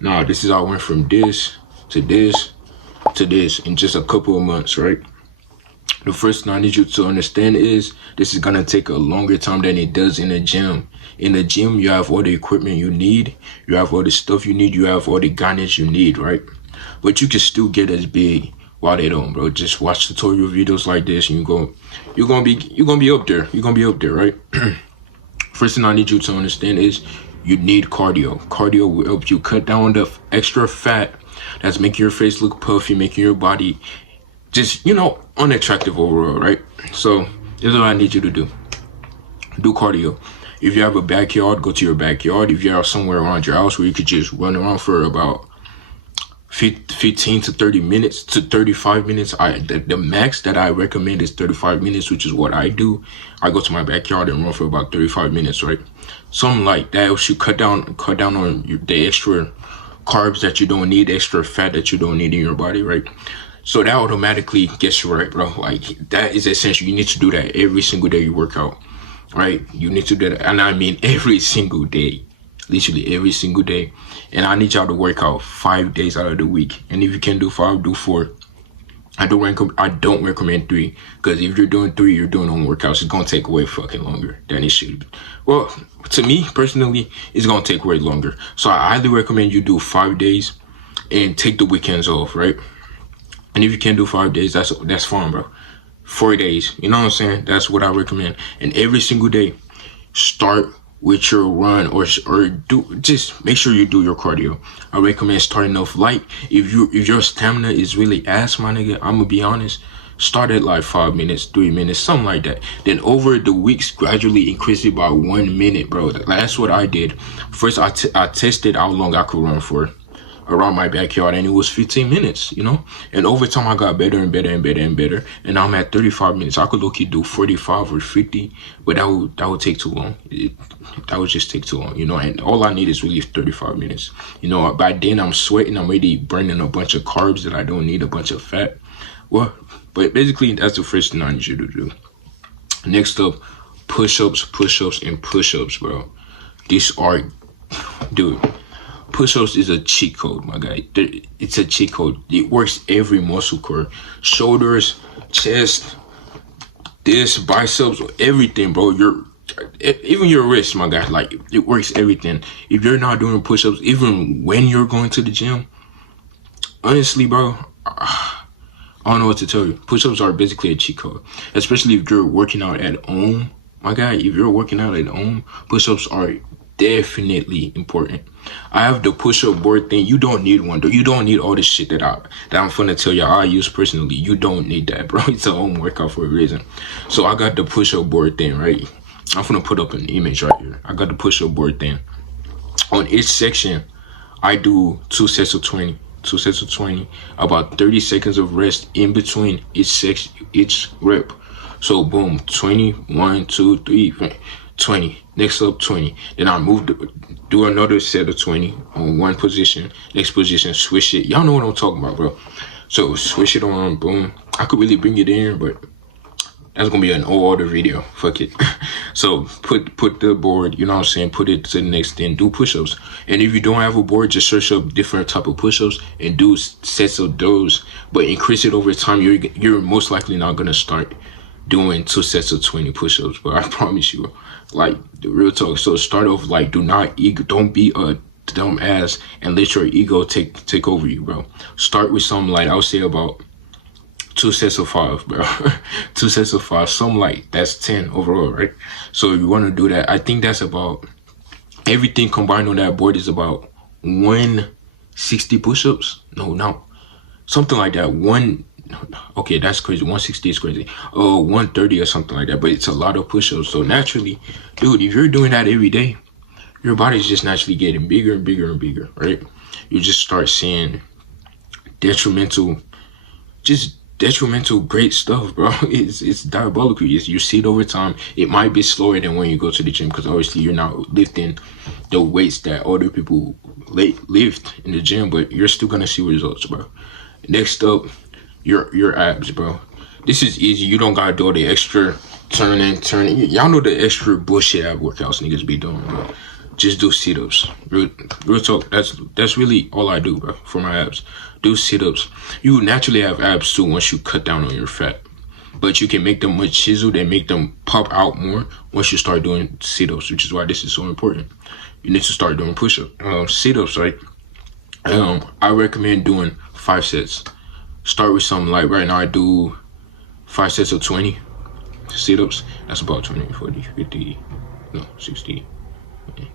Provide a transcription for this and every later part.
Now, this is how I went from this to this to this in just a couple of months, right? The first thing I need you to understand is this is gonna take a longer time than it does in the gym. In the gym, you have all the equipment you need, you have all the stuff you need, you have all the guidance you need, right? But you can still get as big while they don't, bro. Just watch tutorial videos like this, and you're gonna be up there. You're gonna be up there, right? First thing I need you to understand is you need cardio. Cardio will help you cut down the extra fat that's making your face look puffy, making your body just, unattractive overall, right? So this is what I need you to do. Do cardio. If you have a backyard, go to your backyard. If you are somewhere around your house where you could just run around for about 15 to 30 minutes to 35 minutes. The max that I recommend is 35 minutes, which is what I do. I go to my backyard and run for about 35 minutes, right? Something like that should cut down on the extra carbs that you don't need, extra fat that you don't need in your body, right? So that automatically gets you right, bro. Like, that is essential. You need to do that every single day you work out, right? You need to do that. And I mean every single day, literally every single day. And I need y'all to work out 5 days out of the week. And if you can do 5, do 4. I don't recommend 3, because if you're doing 3, you're doing home workouts. It's gonna take way fucking longer than it should. Well, to me personally, it's gonna take way longer. So I highly recommend you do 5 days and take the weekends off, right? And if you can't do 5 days, that's fine, bro. 4 days, you know what I'm saying? That's what I recommend. And every single day, start with your run or just make sure you do your cardio. I recommend starting off light. If your stamina is really ass, my nigga, I'm gonna be honest, start at like 5 minutes, 3 minutes, something like that. Then over the weeks, gradually increase it by 1 minute, bro. That's what I did. First, I tested how long I could run for around my backyard, and it was 15 minutes, and over time I got better and better and better and better, and now I'm at 35 minutes. I could look do 45 or 50, but that would take too long. That would just take too long, and all I need is really 35 minutes. By then I'm sweating, I'm already burning a bunch of carbs that I don't need, a bunch of fat. Well, but basically that's the first thing I need you to do. Next up, push-ups, and push-ups, bro. These are, dude, push-ups is a cheat code, my guy. It's a cheat code. It works every muscle core. Shoulders, chest, this, biceps, everything, bro. Even your wrist, my guy. Like, it works everything. If you're not doing push-ups, even when you're going to the gym, honestly, bro, I don't know what to tell you. Push-ups are basically a cheat code. Especially if you're working out at home, my guy. If you're working out at home, push-ups are definitely important. I have the push-up board thing. You don't need one, though. You don't need all this shit that I'm finna tell you I use personally. You don't need that, bro. It's a home workout for a reason. So I got the push-up board thing, right? I'm finna put up an image right here. I got the push-up board thing. On each section, I do 2 sets of 20. 2 sets of 20. About 30 seconds of rest in between each rep. So boom, 20, 1, 2, 3, 20. Next up, 20. Then I do another set of 20 on one position. Next position, switch it. Y'all know what I'm talking about, bro. So switch it on, boom. I could really bring it in, but that's gonna be an whole other video. Fuck it. So put the board, you know what I'm saying, put it to the next thing. Do push-ups. And if you don't have a board, just search up different type of push-ups and do sets of those, but increase it over time. You're most likely not gonna start doing 2 sets of 20 push-ups, but I promise you, like, the real talk. So start off, like, don't be a dumb ass and let your ego take over you, bro. Start with something like, I would say about 2 sets of 5, bro. 2 sets of 5, something like that's 10 overall, right? So if you want to do that, I think that's about, everything combined on that board is about 160 push-ups. No, something like that. Okay, that's crazy. 160 is crazy. 130 or something like that. But it's a lot of push-ups. So naturally, dude, if you're doing that every day, your body's just naturally getting bigger and bigger and bigger, right? You just start seeing detrimental great stuff, bro. It's diabolical. You see it over time. It might be slower than when you go to the gym, because obviously you're not lifting the weights that other people lift in the gym, but you're still gonna see results, bro. Next up, your abs, bro. This is easy. You don't gotta do all the extra turning. Y'all know the extra bullshit ab workouts niggas be doing, bro. just do sit-ups. Real talk. That's really all I do, bro, for my abs. Do sit-ups. You naturally have abs too once you cut down on your fat, but you can make them much chiseled and make them pop out more once you start doing sit-ups, which is why this is so important. You need to start doing push-ups, sit-ups, right? I recommend doing 5 sets. Start with something like right now I do 5 sets of 20 sit-ups. That's about 20, 40, 50, no, 60.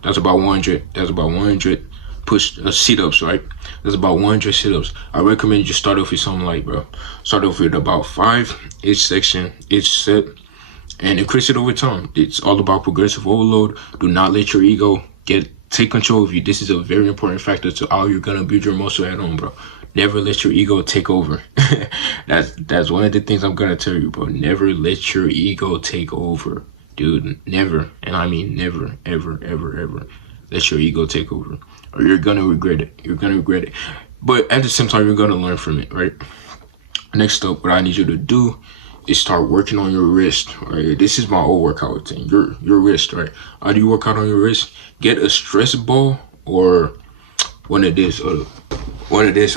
That's about 100. That's about 100 push sit-ups, right? That's about 100 sit-ups. I recommend you start off with something like, bro, start off with about 5 each section, each set, and increase it over time. It's all about progressive overload. Do not let your ego take control of you. This is a very important factor to how you're gonna build your muscle at home, bro. Never let your ego take over. That's one of the things I'm gonna tell you, bro. Never let your ego take over, dude. Never, and I mean never, ever, ever, ever let your ego take over, or you're gonna regret it. You're gonna regret it. But at the same time, you're gonna learn from it, right? Next up, what I need you to do is start working on your wrist, right? This is my old workout routine. Your wrist, right? How do you work out on your wrist? Get a stress ball or one of this right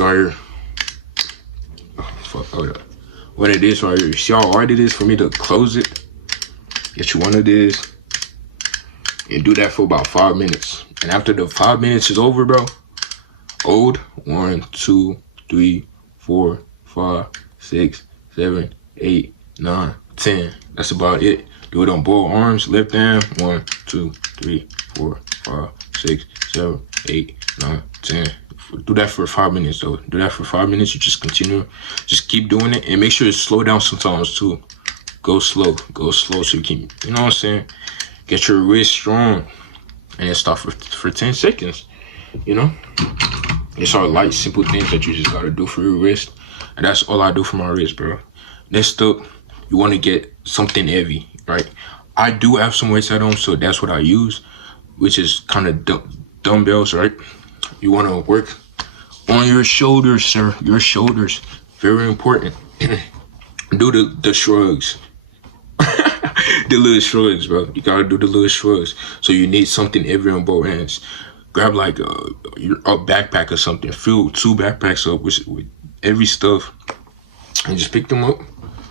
here. Hold up. One of this right here. See how hard it is for me to close it? Get you one of this and do that for about 5 minutes. And after the 5 minutes is over, bro, hold 1, 2, 3, 4, 5, 6, 7, 8, 9, 10. That's about it. Do it on both arms, left hand. 1, 2, 3, 4, 5, 6, 7, 8, 9, 10. Do that for 5 minutes though. Do that for 5 minutes. You just continue. Just keep doing it and make sure to slow down sometimes too. Go slow so you can, you know what I'm saying? Get your wrist strong and then stop for 10 seconds, you know? It's all light, simple things that you just gotta do for your wrist. And that's all I do for my wrist, bro. Next up, you wanna get something heavy, right? I do have some weights at home, so that's what I use, which is kind of dumbbells, right? You wanna work on your shoulders, sir. Your shoulders, very important. Do the shrugs. The little shrugs, bro. You gotta do the little shrugs. So you need something heavy on both hands. Grab like a backpack or something. Fill 2 backpacks up with every stuff, and just pick them up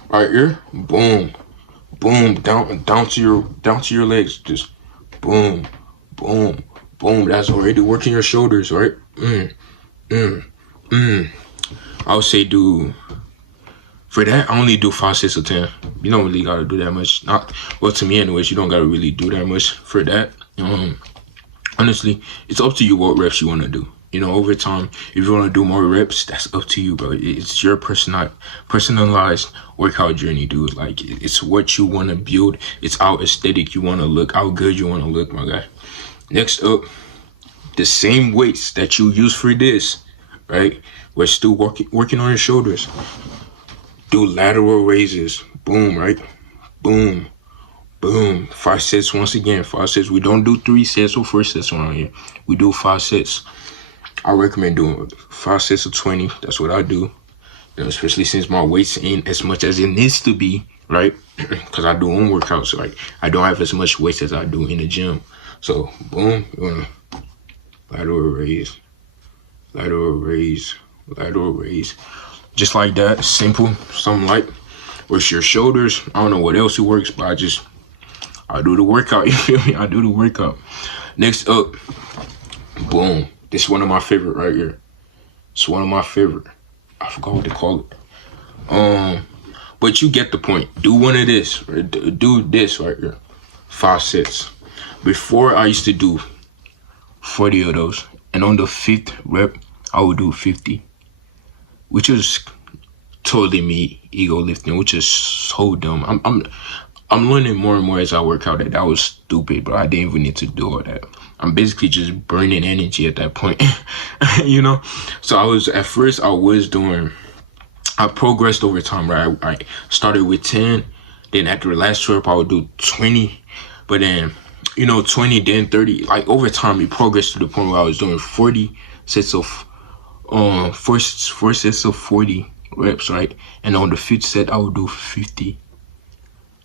right here. Boom, boom, down to your legs. Just boom, boom, boom. That's already working your shoulders, right? I would say for that, I only do 5 sets of 10. You don't really gotta do that much. Well, to me anyways, you don't gotta really do that much for that. Honestly, it's up to you what reps you wanna do. You know, over time, if you wanna do more reps, that's up to you, bro. It's your personalized workout journey, dude. Like, it's what you wanna build. It's how aesthetic you wanna look, how good you wanna look, my guy. Next up, the same weights that you use for this, right? We're still working on your shoulders. Do lateral raises. Boom, right? Boom, boom. 5 sets once again. 5 sets. We don't do 3 sets or 4 sets around here. We do 5 sets. I recommend doing 5 sets of 20. That's what I do. You know, especially since my weights ain't as much as it needs to be, right? Because I do own workouts. So like, I don't have as much weights as I do in the gym. So, boom. You want to lateral raise, lateral raise, lateral raise. Just like that, simple, something like, with your shoulders. I don't know what else it works, but I do the workout, you feel me? I do the workout. Next up, boom. This is one of my favorite right here. It's one of my favorite. I forgot what they call it. But you get the point. Do one of this, right? Do this right here. 5 sets. Before I used to do 40 of those, and on the 5th rep, I would do 50. Which is totally me ego lifting, which is so dumb. I'm learning more and more as I work out that was stupid, bro. I didn't even need to do all that. I'm basically just burning energy at that point, you know? So at first I progressed over time, right? I started with 10, then after the last rep, I would do 20, but then, 20, then 30. Like over time, it progressed to the point where I was doing 40 sets of 4 sets of 40 reps, right? And on the 5th set, I would do 50.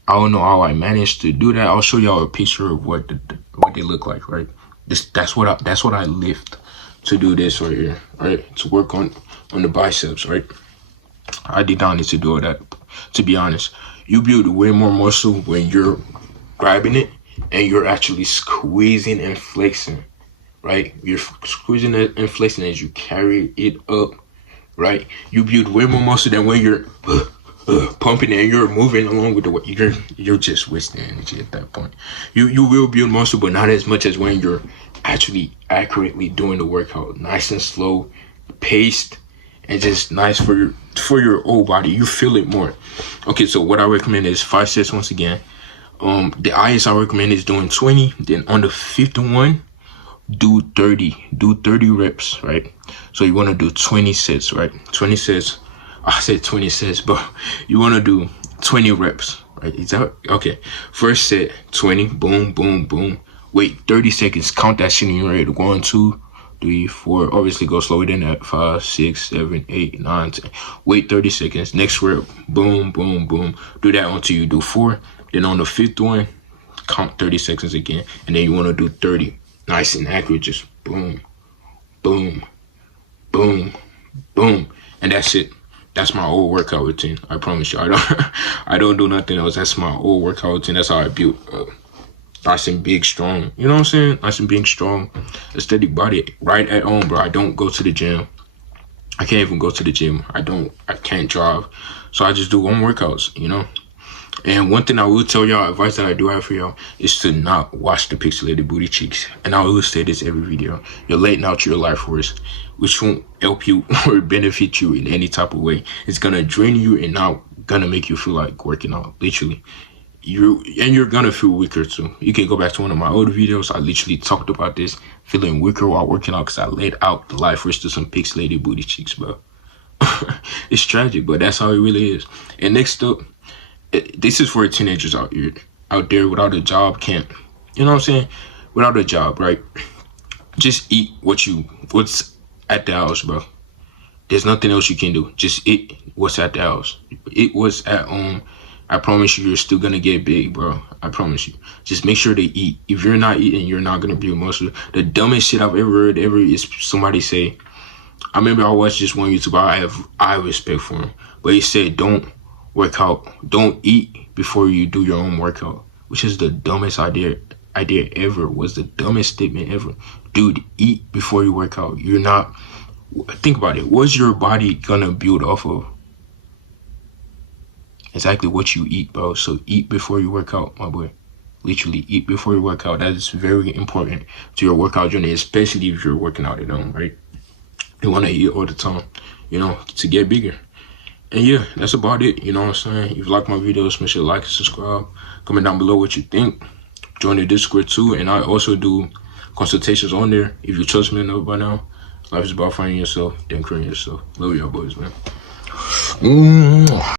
I don't know how I managed to do that. I'll show y'all a picture of what they look like, right? That's what I lift to do this right here, right? To work on the biceps, right? I did not need to do that. To be honest, you build way more muscle when you're grabbing it and you're actually squeezing and flexing, right? You're squeezing it and flexing as you carry it up, right? You build way more muscle than when you're pumping and you're moving along with the way. You're just wasting energy at that point. You will build muscle, but not as much as when you're actually accurately doing the workout, nice and slow, paced, and just nice for your whole body. You feel it more. Okay, so what I recommend is 5 sets once again. The highest I recommend is doing 20. Then on the 5th one, do 30. Do 30 reps, right? So you want to do 20 sets, right? 20 sets. I said 20 sets, but you want to do 20 reps, right? Is that okay? First set, 20. Boom, boom, boom. Wait 30 seconds. Count that shit in your head. 1, 2, 3, 4. Obviously, go slower than that. 5, 6, 7, 8, 9, 10. Wait 30 seconds. Next rep. Boom, boom, boom. Do that until you do 4. Then on the 5th one, count 30 seconds again. And then you want to do 30. Nice and accurate. Just boom, boom, boom, boom. And that's it. That's my old workout routine. I promise you. I don't do nothing else. That's my old workout routine. That's how I built nice and big, strong. You know what I'm saying? Nice and big, strong, aesthetic body right at home, bro. I don't go to the gym. I can't even go to the gym. I can't drive. So I just do home workouts, you know? And one thing I will tell y'all, advice that I do have for y'all, is to not watch the pixelated booty cheeks. And I will say this every video. You're letting out your life force, which won't help you or benefit you in any type of way. It's gonna drain you and not gonna make you feel like working out, literally. You're gonna feel weaker too. You can go back to one of my old videos. I literally talked about this, feeling weaker while working out because I let out the life force to some pixelated booty cheeks, bro. It's tragic, but that's how it really is. And next up, this is for teenagers out there without a job, can't, you know what I'm saying? Without a job, right? Just eat what's at the house, bro. There's nothing else you can do. Just eat what's at the house. Eat what's at home. I promise you're still gonna get big, bro. I promise you. Just make sure to eat. If you're not eating, you're not gonna build muscle. The dumbest shit I've ever heard is somebody say, I remember I watched this one YouTuber, I have respect for him, but he said, don't eat before you do your own workout, which is the dumbest idea ever. Was the dumbest statement ever. Dude, eat before you work out. You're not, think about it. What's your body gonna build off of? Exactly what you eat, bro. So eat before you work out, my boy. Literally eat before you work out. That is very important to your workout journey, especially if you're working out at home, right? You want to eat all the time, you know, to get bigger. And yeah, that's about it. You know what I'm saying? If you like my videos, make sure to like and subscribe. Comment down below what you think. Join the Discord too. And I also do consultations on there. If you trust me enough by now, life is about finding yourself, then creating yourself. Love y'all boys, man.